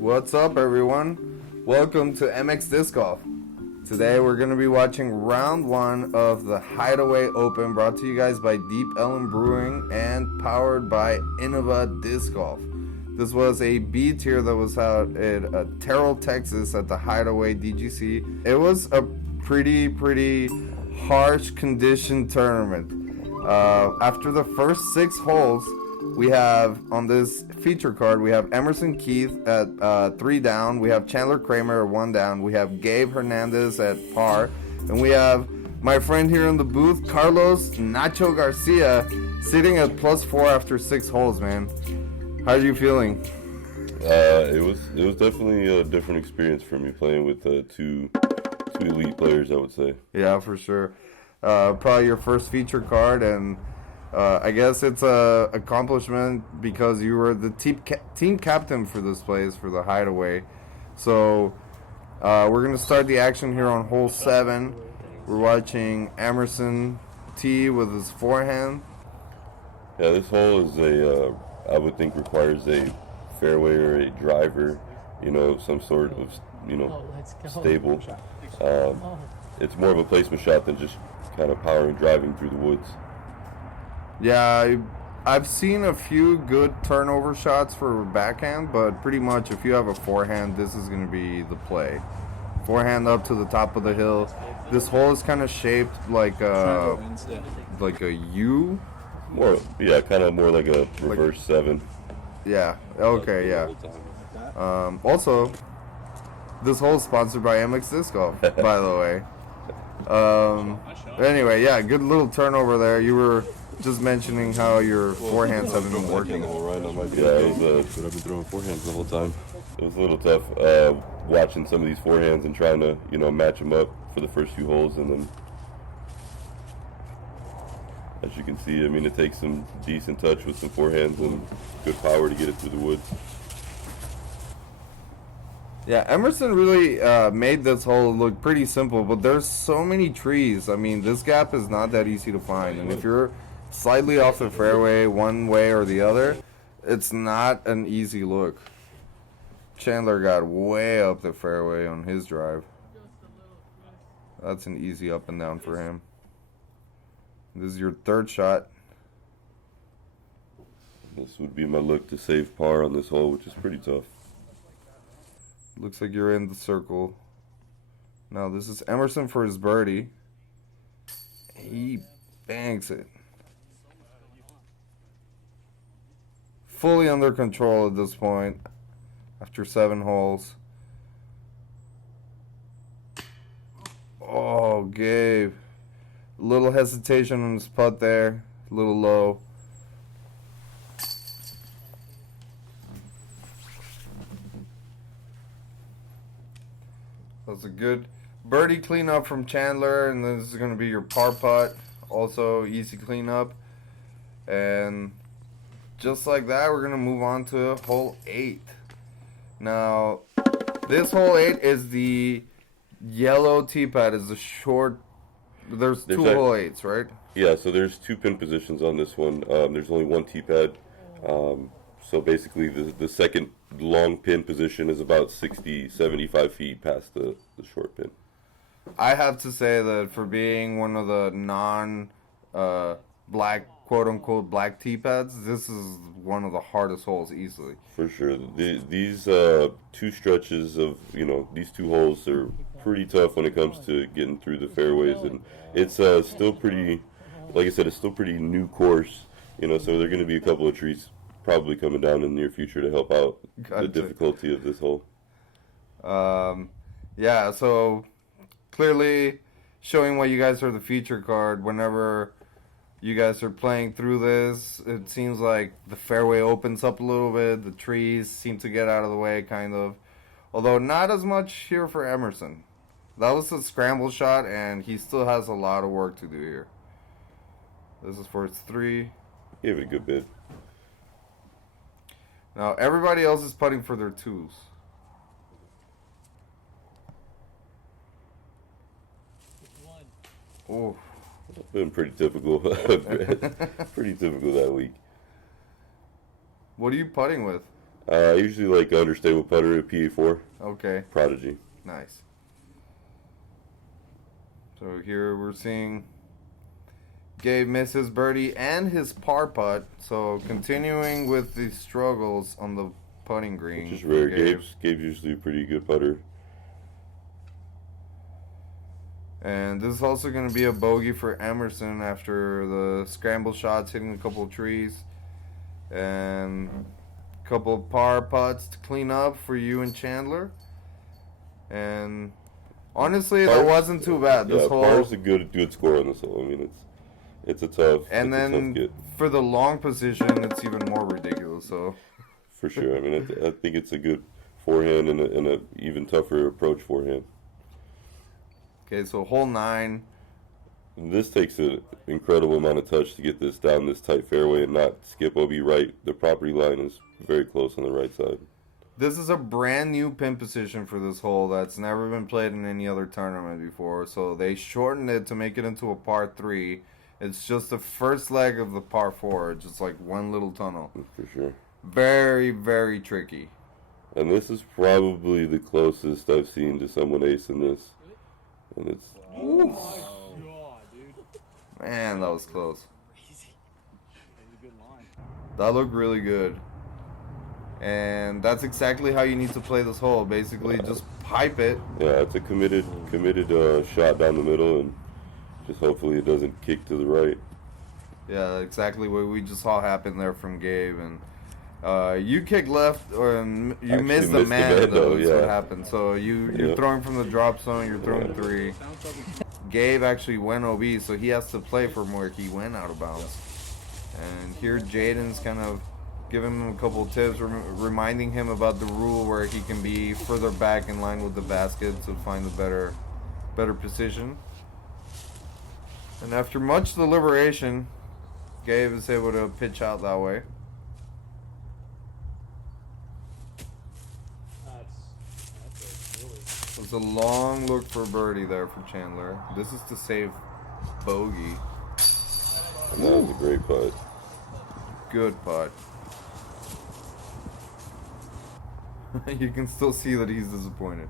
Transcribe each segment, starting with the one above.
What's up, everyone? Welcome to MX Disc Golf. Today we're going to be watching round one of the Hideaway Open, brought to you guys by Deep Ellum Brewing and powered by Innova Disc Golf. This was a B tier that was out at Terrell, Texas at the Hideaway DGC. It was a pretty harsh condition tournament. After the first 6 holes, we have on this feature card, we have Emerson Keith at 3 down, we have Chandler Kramer at 1 down, we have Gabe Hernandez at par, and we have my friend here in the booth, Carlos Nacho Garcia, sitting at +4 after 6 holes, man. How are you feeling? It was definitely a different experience for me playing with two elite players, I would say. Yeah, for sure. Probably your first feature card, and I guess it's a accomplishment because you were the team captain for this place, for the Hideaway. So we're going to start the action here on hole 7. We're watching Emerson tee with his forehand. Yeah, this hole is I would think requires a fairway or a driver, some sort of, stable. It's more of a placement shot than just kind of powering, driving through the woods. Yeah, I've seen a few good turnover shots for backhand, but pretty much if you have a forehand, this is going to be the play. Forehand up to the top of the hill. This hole is kind of shaped like a U. Kind of more like a reverse 7. Yeah, okay, yeah. Also, this hole is sponsored by MX Disc Golf, by the way. Anyway, yeah, good little turnover there. You were just mentioning how your forehands haven't been working. I've been throwing forehands the whole time. It was a little tough watching some of these forehands and trying to, match them up for the first few holes, and then, as you can see, it takes some decent touch with some forehands and good power to get it through the woods. Yeah, Emerson really made this hole look pretty simple, but there's so many trees. This gap is not that easy to find, and if you're slightly off the fairway one way or the other, it's not an easy look. Chandler got way up the fairway on his drive. That's an easy up and down for him. This is your third shot. This would be my look to save par on this hole, which is pretty tough. Looks like you're in the circle. Now this is Emerson for his birdie. He banks it. Fully under control at this point after 7 holes. Oh, Gabe. A little hesitation on his putt there. A little low. That's a good birdie cleanup from Chandler, and this is going to be your par putt. Also easy cleanup. And just like that, we're going to move on to hole 8. Now, this hole 8 is the yellow tee pad. Is the short. There's 2 hole 8s, right? Yeah, so there's 2 pin positions on this one. There's only 1 tee pad. So basically, the second long pin position is about 75 feet past the short pin. I have to say that for being one of the black, quote-unquote, black tee pads, this is one of the hardest holes easily. For sure. These 2 stretches of, these 2 holes are pretty tough when it comes to getting through the fairways. And it's still pretty, like I said, it's still pretty new course, so there are going to be a couple of trees probably coming down in the near future to help out the difficulty of this hole. Yeah, so clearly showing why you guys are the feature card. Whenever you guys are playing through this, it seems like the fairway opens up a little bit. The trees seem to get out of the way, kind of. Although not as much here for Emerson. That was a scramble shot, and he still has a lot of work to do here. This is for its 3. Give it a good bid. Now, everybody else is putting for their 2s. Oh. It's been pretty typical. Pretty typical that week. What are you putting with? I usually like understable putter at PA4. Okay. Prodigy. Nice. So here we're seeing Gabe miss his birdie and his par putt. So continuing with the struggles on the putting green. Which is rare. Gabe's usually a pretty good putter. And this is also going to be a bogey for Emerson after the scramble shots hitting a couple of trees. And a couple of par putts to clean up for you and Chandler. And honestly, that wasn't too bad. This hole, par's a good score on this hole. I mean, it's a tough. And it's then a tough get. For the long position, it's even more ridiculous. So for sure. I mean, I think it's a good forehand and a even tougher approach forehand. Okay, so hole 9. This takes an incredible amount of touch to get this down this tight fairway and not skip OB right. The property line is very close on the right side. This is a brand new pin position for this hole that's never been played in any other tournament before. So they shortened it to make it into a par 3. It's just the first leg of the par 4, just like one little tunnel. For sure. Very, very tricky. And this is probably the closest I've seen to someone acing this. And it's... Ooh. Man, that was close. That looked really good. And that's exactly how you need to play this hole. Basically, just pipe it. Yeah, it's a committed shot down the middle, and just hopefully it doesn't kick to the right. Yeah, exactly what we just saw happen there from Gabe. And you kicked left, or you missed the man, though, is what happened. So you're throwing from the drop zone, you're throwing 3. Gabe actually went OB, so he has to play from where he went out of bounds. And here Jaden's kind of giving him a couple of tips, reminding him about the rule where he can be further back in line with the basket to find a better position. And after much deliberation, Gabe is able to pitch out that way. It's a long look for birdie there for Chandler. This is to save bogey. And that was a great putt. Good putt. You can still see that he's disappointed.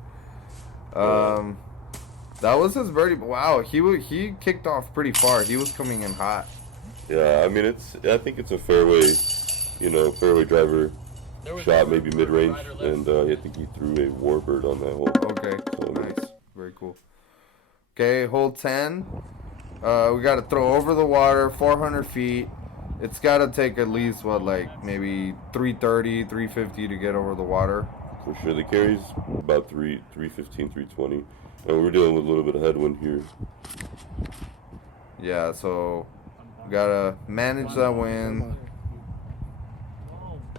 That was his birdie. Wow, he kicked off pretty far. He was coming in hot. Yeah, I mean I think it's a fairway driver shot, maybe mid-range, and I think he threw a warbird on that hole. Okay, so, nice, very cool. Okay, hole 10. We got to throw over the water, 400 feet. It's got to take at least maybe 330, 350 to get over the water. For sure, the carry's about 315, 320, and we're dealing with a little bit of headwind here. Yeah, so we gotta manage that wind.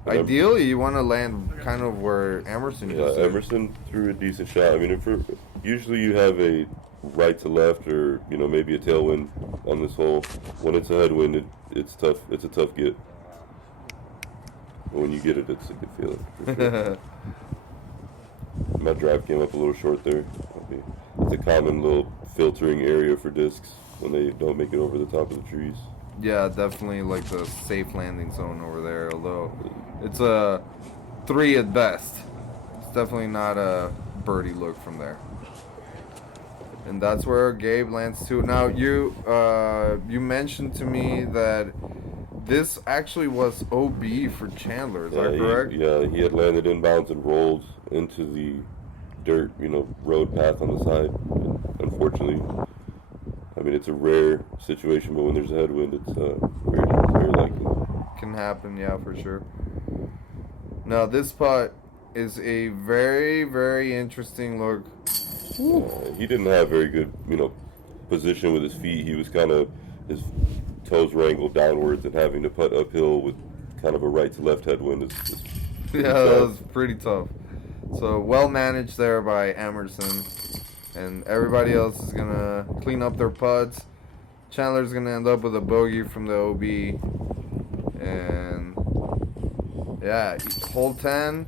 Ideally, you want to land kind of where Emerson is. Yeah, Emerson threw a decent shot. I mean, usually you have a right to left or maybe a tailwind on this hole. When it's a headwind, it's tough. It's a tough get. But when you get it, it's a good feeling. For sure. My drive came up a little short there. It's a common little filtering area for discs when they don't make it over the top of the trees. Yeah, definitely like the safe landing zone over there, although it's a 3 at best. It's definitely not a birdie look from there. And that's where Gabe lands too. Now, you mentioned to me that this actually was OB for Chandler, is that correct? He had landed inbounds and rolled into the dirt, road path on the side. Unfortunately, I mean, it's a rare situation, but when there's a headwind, it's very likely. Can happen, yeah, for sure. Now, this putt is a very, very interesting look. He didn't have very good, position with his feet. He was his toes were angled downwards and having to putt uphill with kind of a right to left headwind is yeah, that was pretty tough. So, well managed there by Emerson. And everybody else is going to clean up their putts. Chandler's going to end up with a bogey from the OB. And, yeah, hole 10.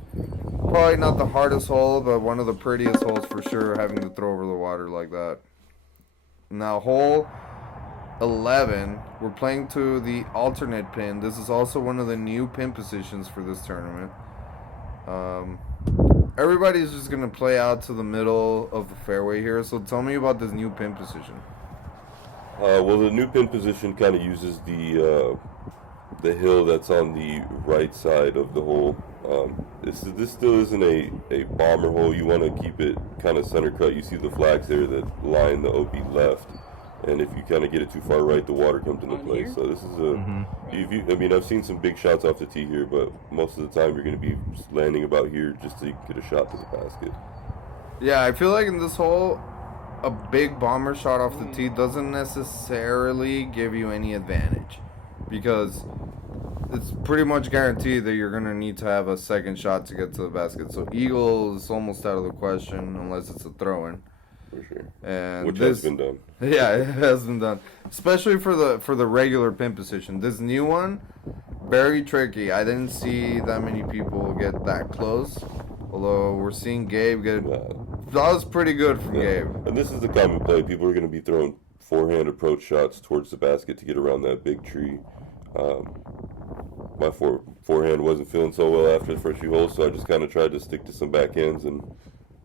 Probably not the hardest hole, but one of the prettiest holes for sure, having to throw over the water like that. Now, hole 11. We're playing to the alternate pin. This is also one of the new pin positions for this tournament. Everybody's just gonna play out to the middle of the fairway here. So tell me about this new pin position. Well, the new pin position kind of uses the hill that's on the right side of the hole. This still isn't a bomber hole. You want to keep it kind of center cut. You see the flags there that line the OB left, and if you kind of get it too far right, the water comes into play. So this is I mean, I've seen some big shots off the tee here, but most of the time you're going to be landing about here just to get a shot to the basket. Yeah, I feel like in this hole, a big bomber shot off the tee doesn't necessarily give you any advantage, because it's pretty much guaranteed that you're going to need to have a second shot to get to the basket. So eagle is almost out of the question unless it's a throw-in. For sure. And which has been done. Yeah, it has been done. Especially for the regular pin position. This new one, very tricky. I didn't see that many people get that close. Although we're seeing Gabe get... That was pretty good from Gabe. And this is the common play. People are going to be throwing forehand approach shots towards the basket to get around that big tree. My forehand wasn't feeling so well after the first few holes, so I just kind of tried to stick to some backhands, and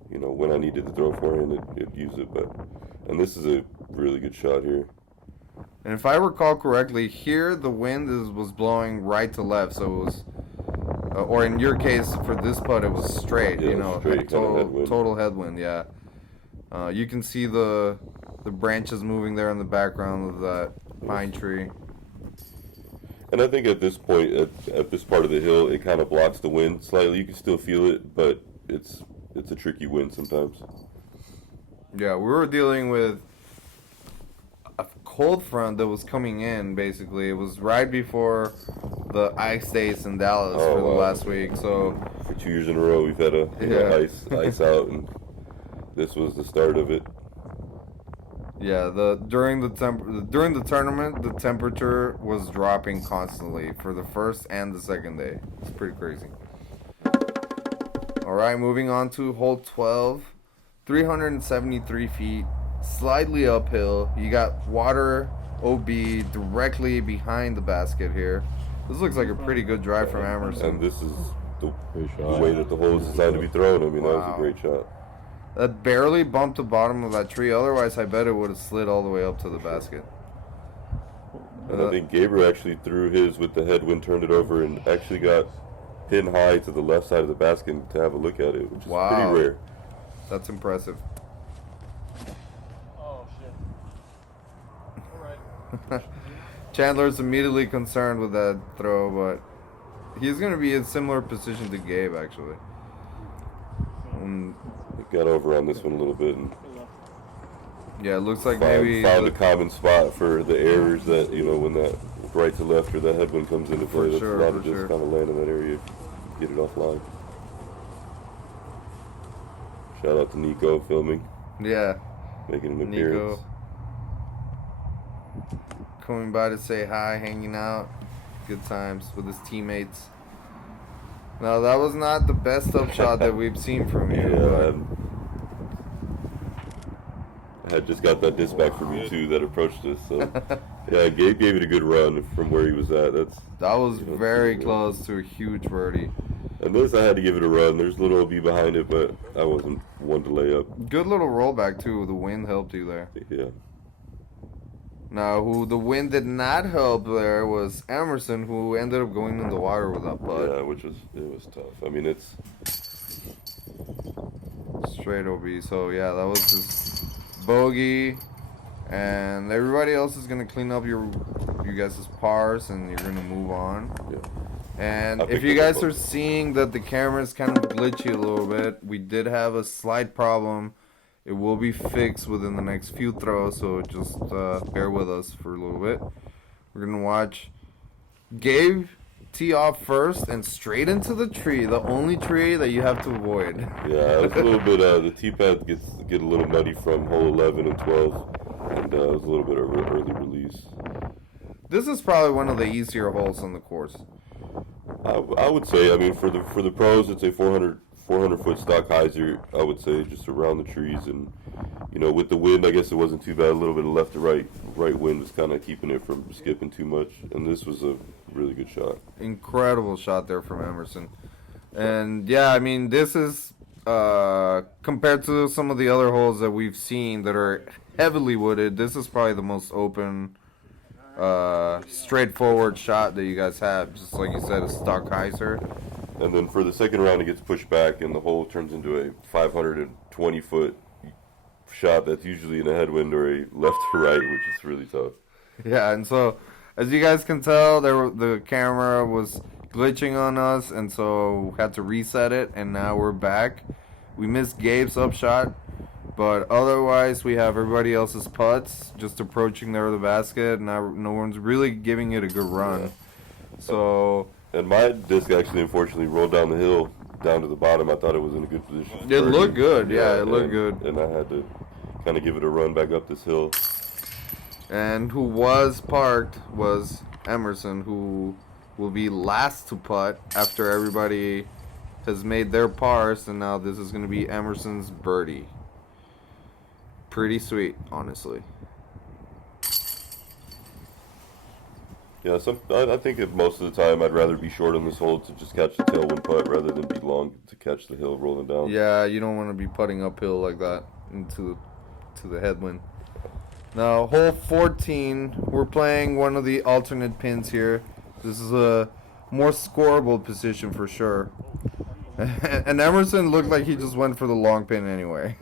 when I needed to throw a forehand, it'd use it. And this is a really good shot here. And if I recall correctly, here the wind was blowing right to left, so it was, or in your case for this putt, it was straight. Yeah, straight, total headwind. Yeah. You can see the branches moving there in the background of that pine tree. And I think at this point, at this part of the hill, it kind of blocks the wind slightly. You can still feel it, but it's a tricky wind sometimes. Yeah, we were dealing with a cold front that was coming in, basically. It was right before the ice days in Dallas for the last week. So for 2 years in a row, we've had ice out, and this was the start of it. Yeah, during the tournament, the temperature was dropping constantly for the first and the second day. It's pretty crazy. All right, moving on to hole 12, 373 feet, slightly uphill. You got water OB directly behind the basket here. This looks like a pretty good drive from Emerson. And this is the way that the hole is designed to be thrown. I mean, that was a great shot. That barely bumped the bottom of that tree. Otherwise, I bet it would have slid all the way up to the basket. And I think Gabriel actually threw his with the headwind, turned it over, and actually got pin high to the left side of the basket to have a look at it, which is pretty rare. That's impressive. Oh, shit. All right. Chandler's immediately concerned with that throw, but he's going to be in similar position to Gabe, actually. Got over on this one a little bit, and yeah, it looks like found maybe a common spot for the errors that when that right to left or that headwind comes into play. That's a lot of just kind of land in that area, get it offline. Shout out to Nico filming. Yeah, making an appearance. Nico coming by to say hi, hanging out, good times with his teammates. No, that was not the best up shot that we've seen from you. Yeah, I had just got that disc back from you too that approached us. So yeah, Gabe gave it a good run from where he was at. That was very close to a huge birdie. And this, I had to give it a run. There's a little OB behind it, but I wasn't one to lay up. Good little rollback too. The wind helped you there. Yeah. Now, who the wind did not help there was Emerson, who ended up going in the water with that putt. Yeah, it was tough. I mean, it's straight OB. So yeah, that was just bogey, and everybody else is gonna clean up you guys' pars, and you're gonna move on. Yeah. And if you guys are seeing that the camera is kind of glitchy a little bit, we did have a slight problem. It will be fixed within the next few throws, so just bear with us for a little bit. We're going to watch Gabe tee off first and straight into the tree, the only tree that you have to avoid. Yeah, it was a little bit, the tee pad get a little muddy from hole 11 and 12, and it was a little bit of early release. This is probably one of the easier holes on the course. I would say, I mean, for the pros, it's a 400 foot stock hyzer, I would say, just around the trees. And, with the wind, I guess it wasn't too bad. A little bit of left to right wind was kind of keeping it from skipping too much. And this was a really good shot. Incredible shot there from Emerson. And yeah, I mean, this is compared to some of the other holes that we've seen that are heavily wooded. This is probably the most open, straightforward shot that you guys have. Just like you said, a stock hyzer. And then for the second round, it gets pushed back, and the hole turns into a 520-foot shot that's usually in a headwind or a left to right, which is really tough. Yeah, and so as you guys can tell, the camera was glitching on us, and so had to reset it, and now we're back. We missed Gabe's upshot, but otherwise we have everybody else's putts just approaching there with the basket. Now no one's really giving it a good run. Yeah. So. And my disc actually, unfortunately, rolled down the hill down to the bottom. I thought it was in a good position. It looked good, yeah, it looked good. And I had to kind of give it a run back up this hill. And who was parked was Emerson, who will be last to putt after everybody has made their pars, and now this is going to be Emerson's birdie. Pretty sweet, honestly. Yeah, I think that most of the time I'd rather be short on this hole to just catch the tailwind putt rather than be long to catch the hill rolling down. Yeah, you don't want to be putting uphill like that into the headwind. Now, hole 14, we're playing one of the alternate pins here. This is a more scoreable position for sure. And Emerson looked like he just went for the long pin anyway.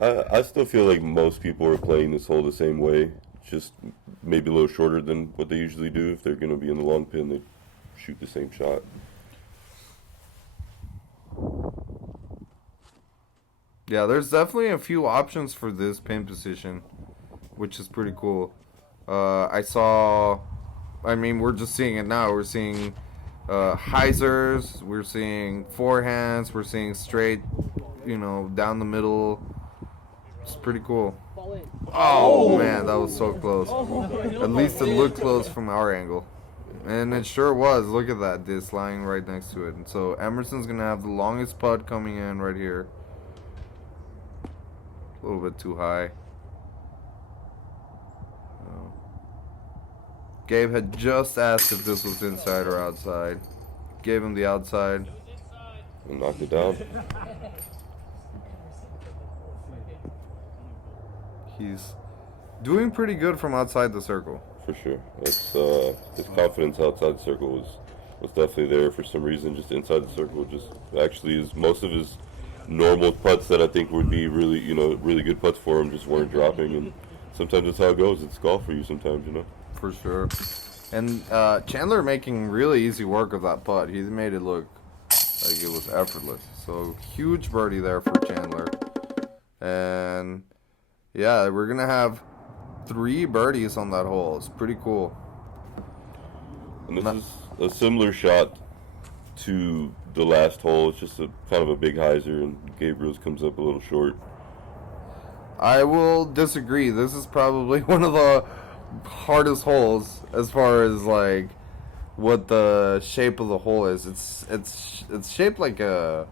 I still feel like most people are playing this hole the same way, just maybe a little shorter than what they usually do. If they're going to be in the long pin, they shoot the same shot. Yeah, there's definitely a few options for this pin position, which is pretty cool. We're just seeing it now. We're seeing hyzers, we're seeing forehands, we're seeing straight, down the middle. It's pretty cool. Oh man, that was so close. At least it looked close from our angle. And it sure was. Look at that disc lying right next to it. And so Emerson's going to have the longest putt coming in right here. A little bit too high. Gabe had just asked if this was inside or outside. Gave him the outside. And knocked it down. He's doing pretty good from outside the circle. For sure. It's, his confidence outside the circle was definitely there. For some reason, just inside the circle, just actually is most of his normal putts that I think would be really, really good putts for him just weren't dropping. And sometimes that's how it goes. It's golf for you sometimes, For sure. And Chandler making really easy work of that putt. He made it look like it was effortless. So huge birdie there for Chandler. And yeah, we're going to have 3 birdies on that hole. It's pretty cool. And this is a similar shot to the last hole. It's just kind of a big hyzer, and Gabriel's comes up a little short. I will disagree. This is probably one of the hardest holes as far as like what the shape of the hole is. It's shaped like a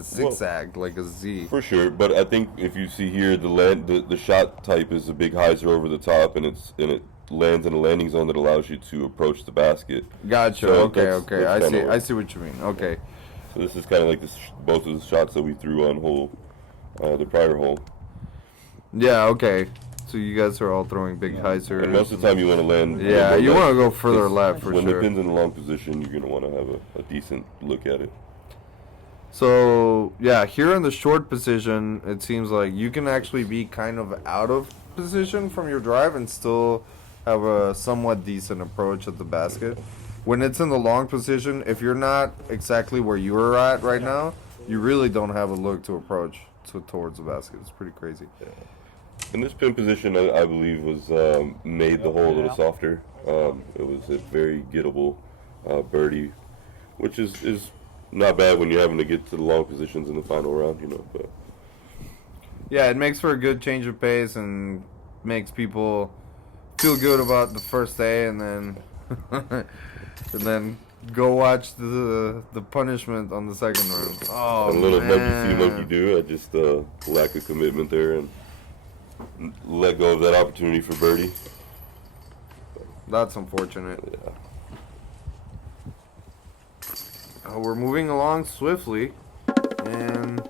zigzag, like a Z. For sure, but I think if you see here, the shot type is a big hyzer over the top, and it lands in a landing zone that allows you to approach the basket. Gotcha. So Okay. I see what you mean. Okay. So this is kind of like both of the shots that we threw on the prior hole. Yeah. Okay. So you guys are all throwing big hyzers. And most of the time you want to land. Yeah, you want to go further left for when sure. the pin's in the long position, you're going to want to have a decent look at it. So, yeah, here in the short position, it seems like you can actually be kind of out of position from your drive and still have a somewhat decent approach at the basket. When it's in the long position, if you're not exactly where you're at right now, you really don't have a look to approach towards the basket. It's pretty crazy. Yeah. And this pin position, I believe, was made the hole a little softer. It was a very gettable birdie, which is not bad when you're having to get to the long positions in the final round, But yeah, it makes for a good change of pace and makes people feel good about the first day, and then go watch the punishment on the second round. Oh, a little man. monkey do. I just lack of commitment there and let go of that opportunity for birdie. That's unfortunate. Yeah. we're moving along swiftly, and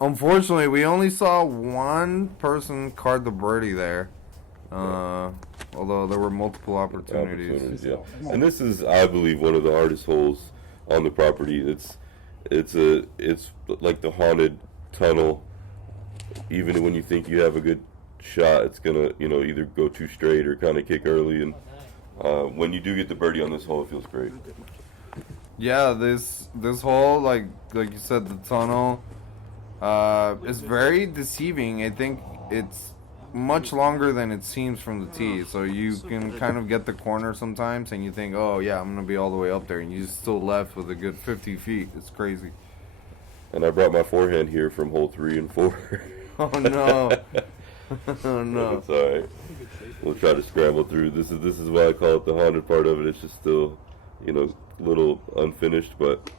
unfortunately, we only saw one person card the birdie there. Although there were multiple opportunities. Yeah. And this is, I believe, one of the hardest holes on the property. It's like the haunted tunnel. Even when you think you have a good shot, it's gonna either go too straight or kind of kick early. And when you do get the birdie on this hole, it feels great. Yeah, this hole, like you said, the tunnel is very deceiving. I think it's much longer than it seems from the tee, so you can kind of get the corner sometimes, and you think, oh yeah, I'm gonna be all the way up there, and you're still left with a good 50 feet. It's crazy. And I brought my forehand here from hole 3 and 4. Oh no! Oh no! It's all right. We'll try to scramble through. This is why I call it the haunted part of it. It's just still, little unfinished, but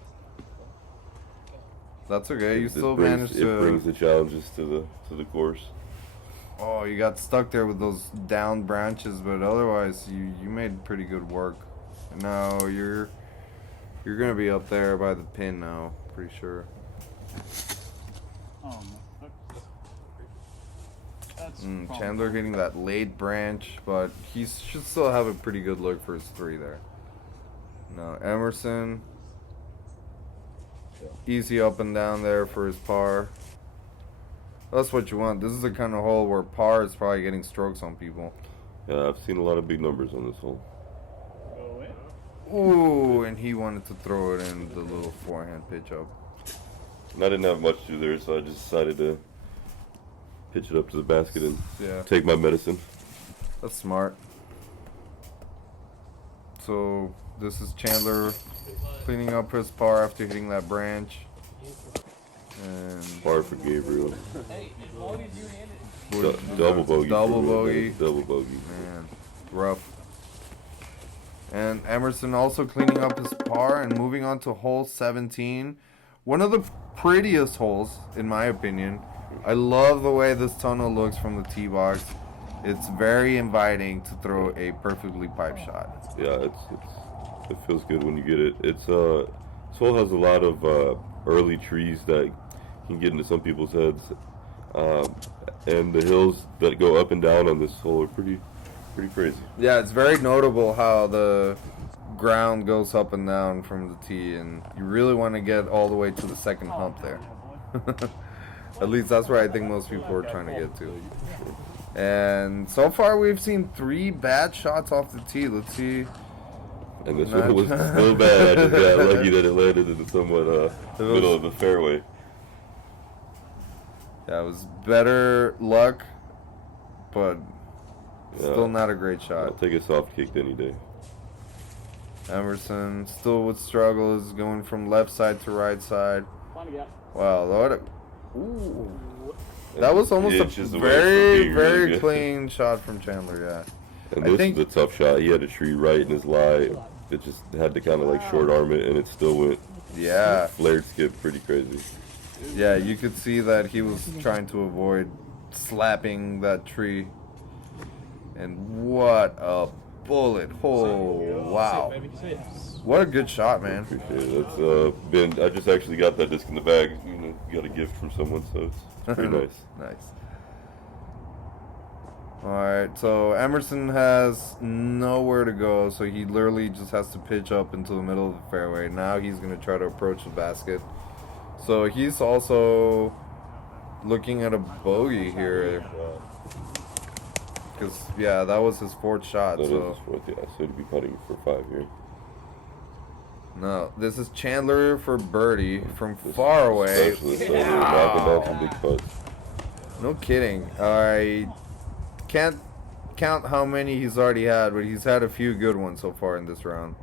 that's okay. You still managed to. It brings the challenges to the course. Oh, you got stuck there with those down branches, but otherwise you made pretty good work. Now you're gonna be up there by the pin now, pretty sure. Chandler hitting that late branch, but he should still have a pretty good look for his 3 there. Now Emerson, easy up and down there for his par. That's what you want. This is the kind of hole where par is probably getting strokes on people. Yeah, I've seen a lot of big numbers on this hole. Ooh, and he wanted to throw it in the little forehand pitch up. And I didn't have much to do there, so I just decided to pitch it up to the basket and take my medicine. That's smart. So this is Chandler cleaning up his par after hitting that branch. And par for Gabriel. Double bogey. Double bogey. Double bogey. Man, rough. And Emerson also cleaning up his par and moving on to hole 17. One of the prettiest holes, in my opinion. I love the way this tunnel looks from the tee box. It's very inviting to throw a perfectly piped shot. Yeah, it feels good when you get it. This hole has a lot of early trees that can get into some people's heads, and the hills that go up and down on this hole are pretty crazy. Yeah, it's very notable how the ground goes up and down from the tee, and you really want to get all the way to the second hump there. At least that's where I think most people are trying to get to. And so far we've seen 3 bad shots off the tee. Let's see. And this one was still bad. I just got lucky that it landed in the somewhat middle of the fairway. Yeah, it was better luck, but still not a great shot. I'll take a soft kick any day. Emerson still with struggle, is going from left side to right side. Wow, ooh. That was almost a very really clean shot from Chandler, yeah. And this is a tough shot. He had a tree right in his lie. It just had to kind of like short arm it, and it still went. Yeah. Flared skip, pretty crazy. Yeah, you could see that he was trying to avoid slapping that tree. And what a bullet! Oh wow! What a good shot, man. Appreciate it. That's I just actually got that disc in the bag. Got a gift from someone, so it's pretty nice. Nice. Alright, so Emerson has nowhere to go, so he literally just has to pitch up into the middle of the fairway. Now he's going to try to approach the basket. So he's also looking at a bogey here. Because, yeah, that was his 4th shot. That is his 4th, yeah. So he'd be putting for 5 here. No, this is Chandler for birdie from far away. Some big putts. No kidding. I can't count how many he's already had, but he's had a few good ones so far in this round.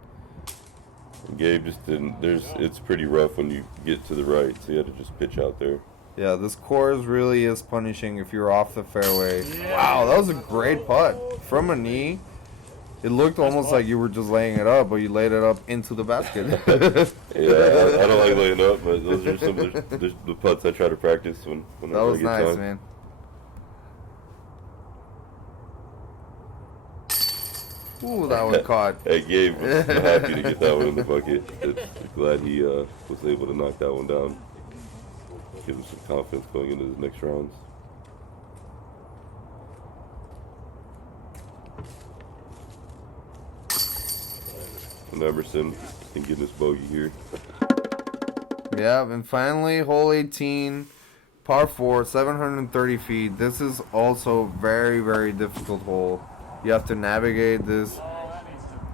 Gabe just didn't. It's pretty rough when you get to the right, so you had to just pitch out there. Yeah, this course really is punishing if you're off the fairway. Wow, that was a great putt from a knee. It looked almost like you were just laying it up, but you laid it up into the basket. Yeah, I don't like laying up, but those are some of the putts I try to practice when that was I get nice, time. man. Ooh, that one caught. Hey, Gabe was happy to get that one in the bucket. Glad he was able to knock that one down. Give him some confidence going into the next rounds. And Emerson can get his bogey here. Yeah, and finally, hole 18, par 4, 730 feet. This is also very, very difficult hole. You have to navigate this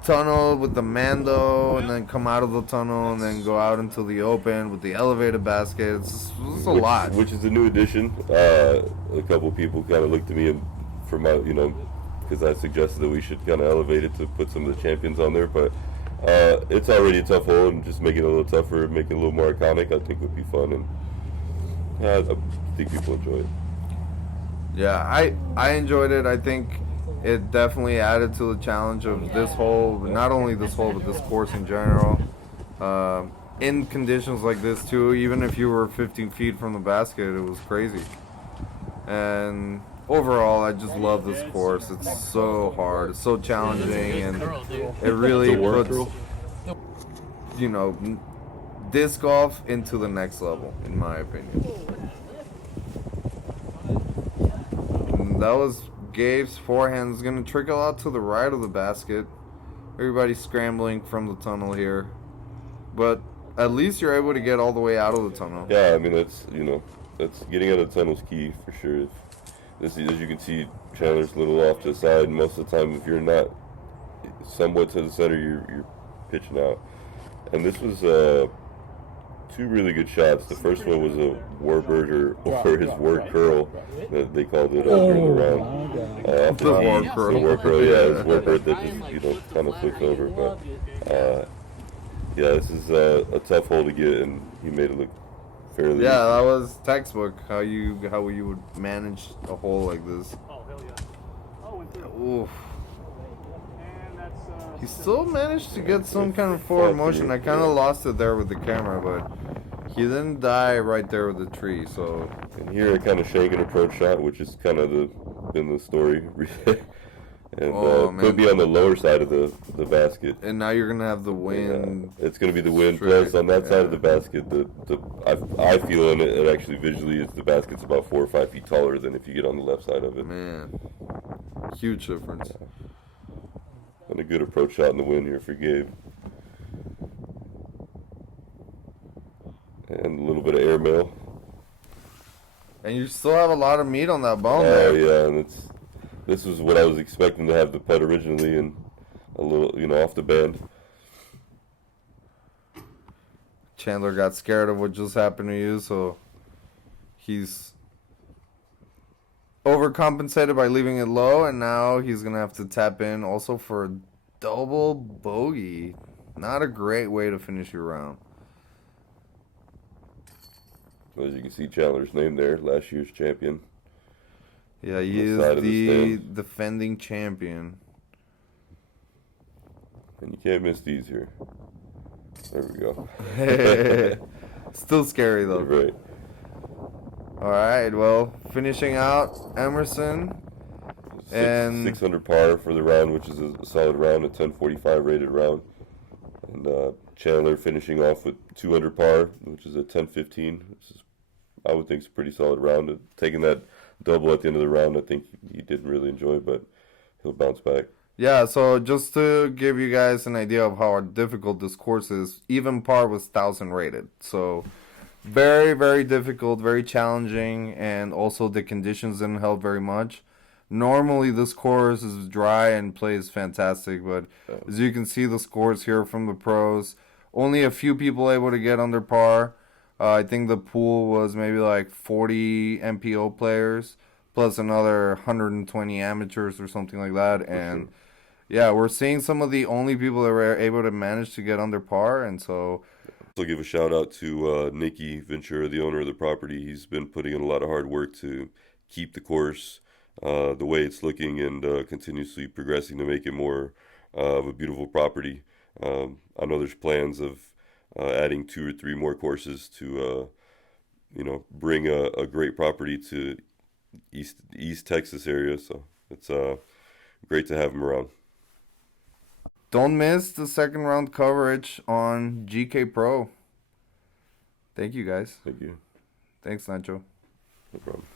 tunnel with the Mando, and then come out of the tunnel, and then go out into the open with the elevated basket. It's a lot. Which is a new addition. A couple people kind of looked at me for my, because I suggested that we should kind of elevate it to put some of the champions on there, but it's already a tough hole, and just making it a little tougher, making it a little more iconic, I think would be fun, and I think people enjoy it. Yeah, I enjoyed it. I think it definitely added to the challenge of this hole, not only this hole, but this course in general. In conditions like this too, even if you were 15 feet from the basket, it was crazy. And overall, I just love this course. It's so hard, it's so challenging, and it really puts, disc golf into the next level, in my opinion. And that was Gabe's forehand. Is going to trickle out to the right of the basket. Everybody's scrambling from the tunnel here, but at least you're able to get all the way out of the tunnel. Yeah, I mean, that's getting out of the tunnel's key for sure. As you can see, Chandler's a little off to the side. Most of the time, if you're not somewhat to the center, you're pitching out. And this was two really good shots. The first one was a warbird or his word curl, that they called it during the round. The word curl. The word curl, yeah, his warbird that just kind of flips over. But yeah, this is a tough hole to get, and he made it look fairly easy. Yeah, that was textbook how you would manage a hole like this. Oof. He still managed to get some kind of forward motion. I kind of lost it there with the camera, but he didn't die right there with the tree. So. And here, a kind of shank and approach shot, which is kind of been the story, and could be on the lower side of the basket. And now you're gonna have the wind. Yeah, it's gonna be the wind. Plus, on that side of the basket, I feel, and it actually visually is, the basket's about 4 or 5 feet taller than if you get on the left side of it. Man, huge difference. Yeah. And a good approach shot in the wind here for Gabe. And a little bit of airmail. And you still have a lot of meat on that bone there. there. Yeah, and this was what I was expecting to have the putt originally, and a little, off the band. Chandler got scared of what just happened to you, so he's overcompensated by leaving it low, and now he's gonna have to tap in also for a double bogey. Not a great way to finish your round. As you can see, Chandler's name there, last year's champion. Yeah, he is the defending champion. And you can't miss these here. There we go. Still scary though. Right. All right, well, finishing out Emerson. And 600 par for the round, which is a solid round, a 1045 rated round. And Chandler finishing off with 200 par, which is a 1015. Which is, I would think, is a pretty solid round. Taking that double at the end of the round, I think he didn't really enjoy, but he'll bounce back. Yeah, so just to give you guys an idea of how difficult this course is, even par was 1,000 rated. So very, very difficult, very challenging, and also the conditions didn't help very much. Normally this course is dry and plays fantastic, but as you can see the scores here from the pros, only a few people able to get under par. I think the pool was maybe like 40 MPO players, plus another 120 amateurs or something like that, and yeah, we're seeing some of the only people that were able to manage to get under par, and so. Also give a shout out to Nicky Ventura, the owner of the property. He's been putting in a lot of hard work to keep the course the way it's looking, and continuously progressing to make it more of a beautiful property. I know there's plans of adding 2 or 3 more courses to, bring a great property to East Texas area. So it's great to have him around. Don't miss the second round coverage on GK Pro. Thank you, guys. Thank you. Thanks, Nacho. No problem.